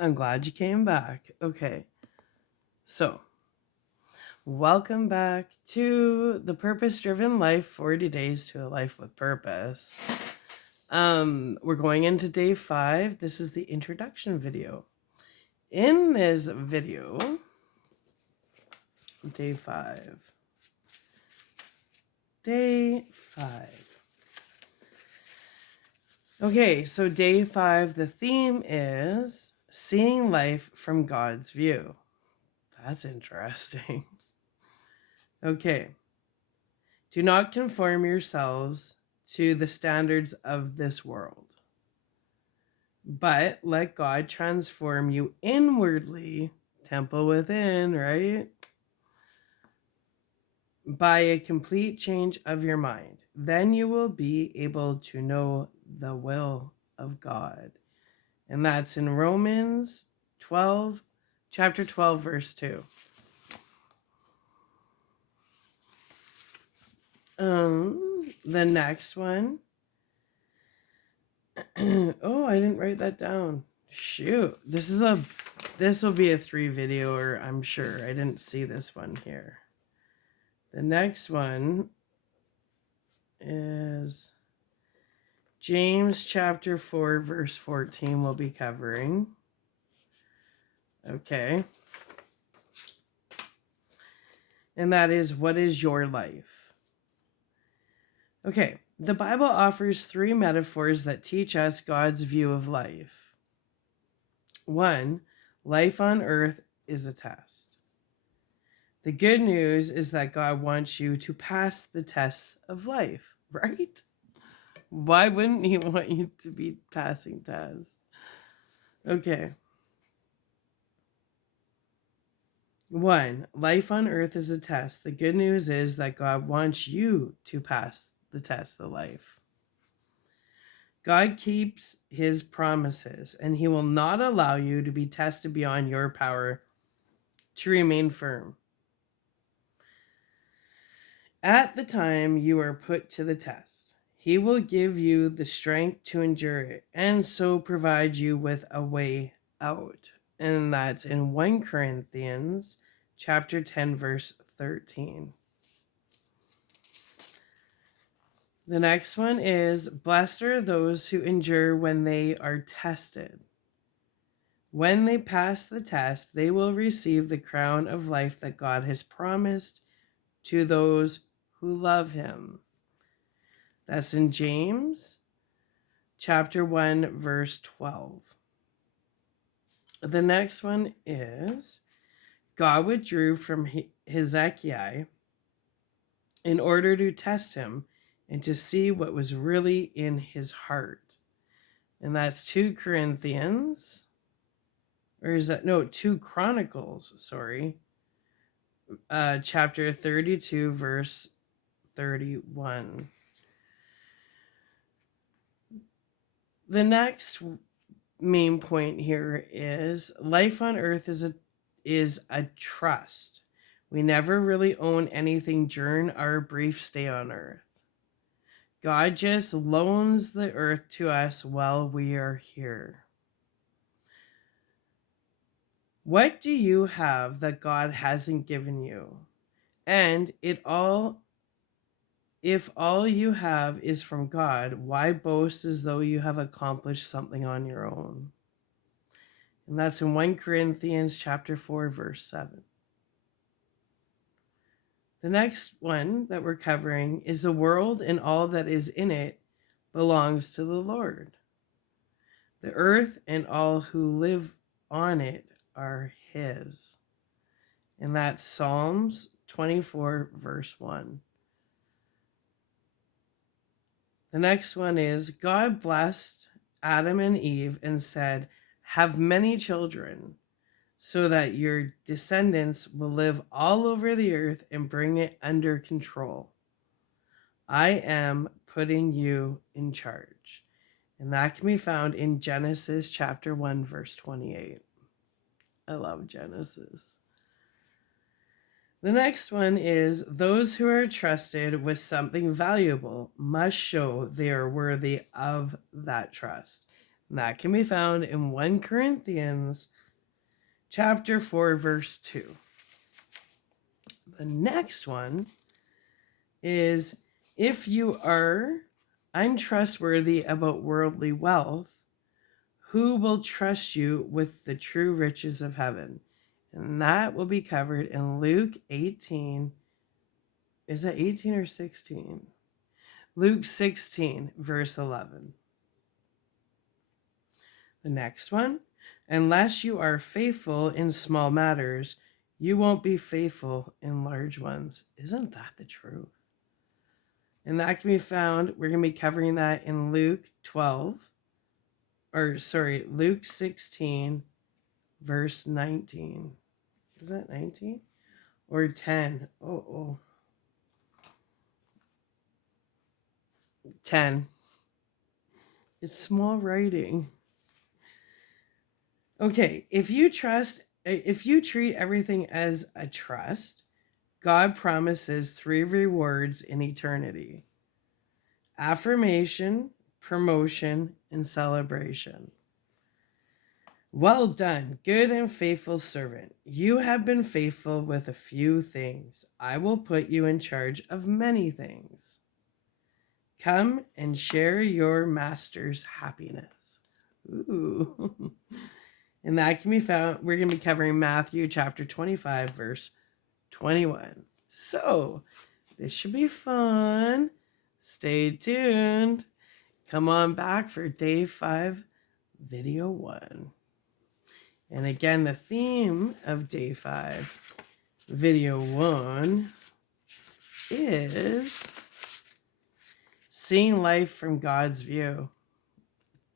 I'm glad you came back. Okay, so welcome back to the Purpose Driven Life 40 Days to a Life with Purpose. We're going into day 5. This is the introduction video. In this video, day 5. Day 5. Okay, so day 5, the theme is seeing life from God's view. That's interesting. Okay. Do not conform yourselves to the standards of this world, but let God transform you inwardly, temple within, right? By a complete change of your mind. Then you will be able to know the will of God. And that's in Romans 12, chapter 12, verse 2. The next one. Oh, I didn't write that down. Shoot. This will be a 3 videoer, I'm sure. I didn't see this one here. The next one is James chapter 4, verse 14 we'll be covering. Okay. And that is, what is your life? Okay. The Bible offers 3 metaphors that teach us God's view of life. 1, life on earth is a test. The good news is that God wants you to pass the tests of life, right? Why wouldn't He want you to be passing tests? Okay. 1, life on earth is a test. The good news is that God wants you to pass the test of life. God keeps His promises, and He will not allow you to be tested beyond your power to remain firm. At the time you are put to the test, He will give you the strength to endure it and so provide you with a way out. And that's in 1 Corinthians chapter 10, verse 13. The next one is, blessed are those who endure when they are tested. When they pass the test, they will receive the crown of life that God has promised to those who love Him. That's in James chapter 1, verse 12. The next one is, God withdrew from Hezekiah in order to test him and to see what was really in his heart. And that's 2 Corinthians, or is that, no, 2 Chronicles, sorry, chapter 32, verse 31. The next main point here is life on earth is a trust. We never really own anything during our brief stay on earth. God just loans the earth to us while we are here. What do you have that God hasn't given you? And if all you have is from God, why boast as though you have accomplished something on your own? And that's in 1 Corinthians chapter 4, verse 7. The next one that we're covering is the world and all that is in it belongs to the Lord. The earth and all who live on it are His. And that's Psalms 24, verse 1. The next one is, God blessed Adam and Eve and said, have many children, so that your descendants will live all over the earth and bring it under control. I am putting you in charge. And that can be found in Genesis chapter 1, verse 28. I love Genesis. The next one is, those who are trusted with something valuable must show they are worthy of that trust. And that can be found in 1 Corinthians chapter 4, verse 2. The next one is, if you are untrustworthy about worldly wealth, who will trust you with the true riches of heaven? And that will be covered in Luke 18. Is that 18 or 16? Luke 16, verse 11. The next one, unless you are faithful in small matters, you won't be faithful in large ones. Isn't that the truth? And that can be found, we're going to be covering that in Luke 16, verse 19. Is that 19? Or 10? 10. It's small writing. Okay, if you treat everything as a trust, God promises 3 rewards in eternity: affirmation, promotion, and celebration. Well done, good and faithful servant. You have been faithful with a few things. I will put you in charge of many things. Come and share your master's happiness. Ooh. And that can be found, we're going to be covering Matthew chapter 25, verse 21. So, this should be fun. Stay tuned. Come on back for day 5, video 1. And again, the theme of day 5, video 1 is seeing life from God's view.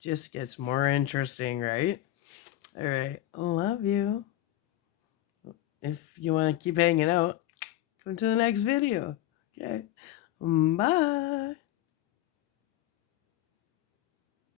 Just gets more interesting, right? All right. Love you. If you want to keep hanging out, come to the next video. Okay. Bye.